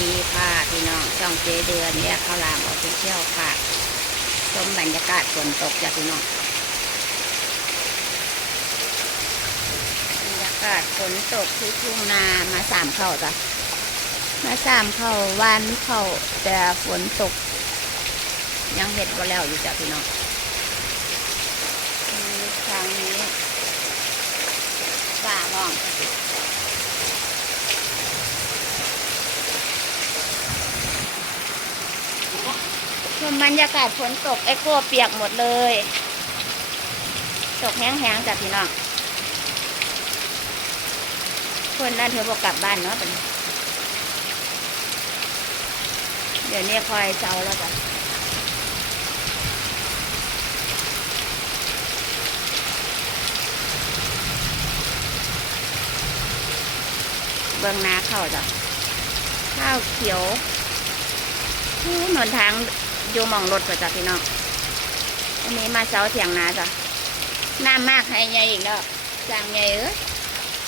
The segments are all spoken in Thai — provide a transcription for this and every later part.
ดีค่ะพี่น้องช่องเจเดือนแยกข้าวหลามออฟฟิเชียลค่ะชมบรรยากาศฝนตกจ้ะพี่น้องบรรยากาศฝนตกที่ทุ่งนามาสามเข้าจ้ะมาสามเข้าวันเข้าแต่ฝนตก ยังเห็ดบ่แล้วอยู่จ้ะพี่น้องนี่ครั้งนี้ฝ่าห้อง ช มบรรยากาศฝนตกไอโก้เปียกหมดเลย ตกแห้งๆจากพี่น้อง คนนั่นเธอบอกกลับบ้านเนาะเป็นเดี๋ยวนี้คอยเจ้าแล้วจ้ะเบื้องหน้าเข้าจ้ะข้าวเขียวผู้หนนทาง อยู่มองรถประจักพี่น้องอันนี้มาเช้าเถียงนาจ้ะน้ำมากให้ใหญ่อีกแล้วจางใหญ่เอ้ย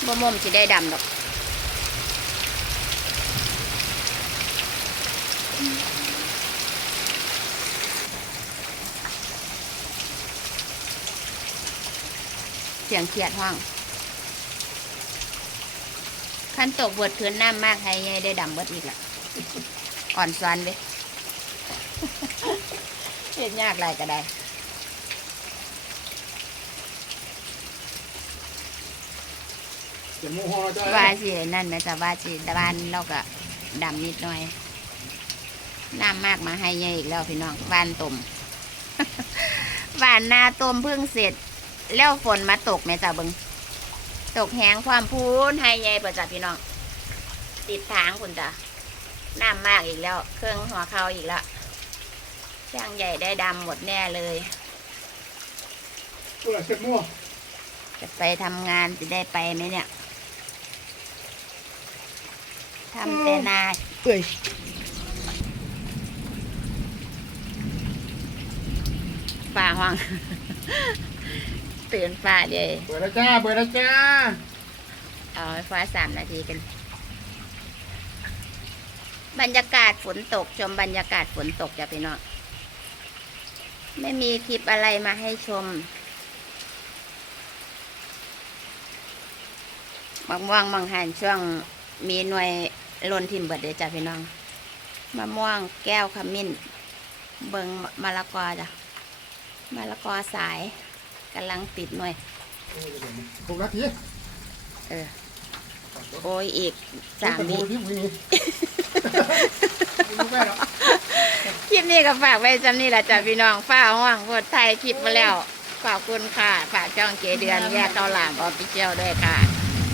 บ่มมสิได้ดำดอกเสียงเขียดห้องขั้นตกเบิดคืนน้ำมากให้ใหญ่ได้ดำเบิดอีกละอ่อนสวนเลย เห็นยากไรก็ได้เดี๋ยวหมูฮอจะว่าสินั่นไหมแต่ว่าสิบ้านเราก็ดำนิดหน่อย น้ำมากมาให้ยายอีกแล้วพี่น้องบ้านต้มบ้านนาต้มเพิ่งเสร็จ แล้วฝนมาตกแม่จ้าเบิงตกแห้งความพูนให้ยายประจับพี่น้อง ติดทางคุณจ้ะน้ำมากอีกแล้ว เครื่องหัวเขาอีกแล้ว ช่างใหญ่ได้ดำหมดแน่เลยเปิดเสร็จมั่วจะไปทำงานจะได้ไปไหมเนี่ยทำแต่นาเอ้ยฝ่าห้อง ตื่นฝ่าเลยเปิดแล้วจ้าเปิดแล้วจ้าเอาไฟฟ้าสามนาทีกัน บรรยากาศฝนตก ชมบรรยากาศฝนตกจ้ะพี่น้อง ไม่มีคลิปอะไรมาให้ชมมะม่วงมังหันช่วงมีหน่วยลนทิมเบิดเดยจ้ะพี่น้องมะม่วงแก้วขมิ้น เบิงมะละกอจ้ะมะละกอสายกำลังติดหน่วยหกนาทีเออโอ้ยอีกสามวิ ที่มีไม่ได้หรอก คลิป นี้ก็ฝากไว้จำนี่แหละจ้ะพี่น้องฝ้าห้องพดไทยคลิปมาแล้ว ขอบคุณค่ะ ฝากช่องเกเดือนแยกเกาหลามออฟฟิเชียลด้วยค่ะ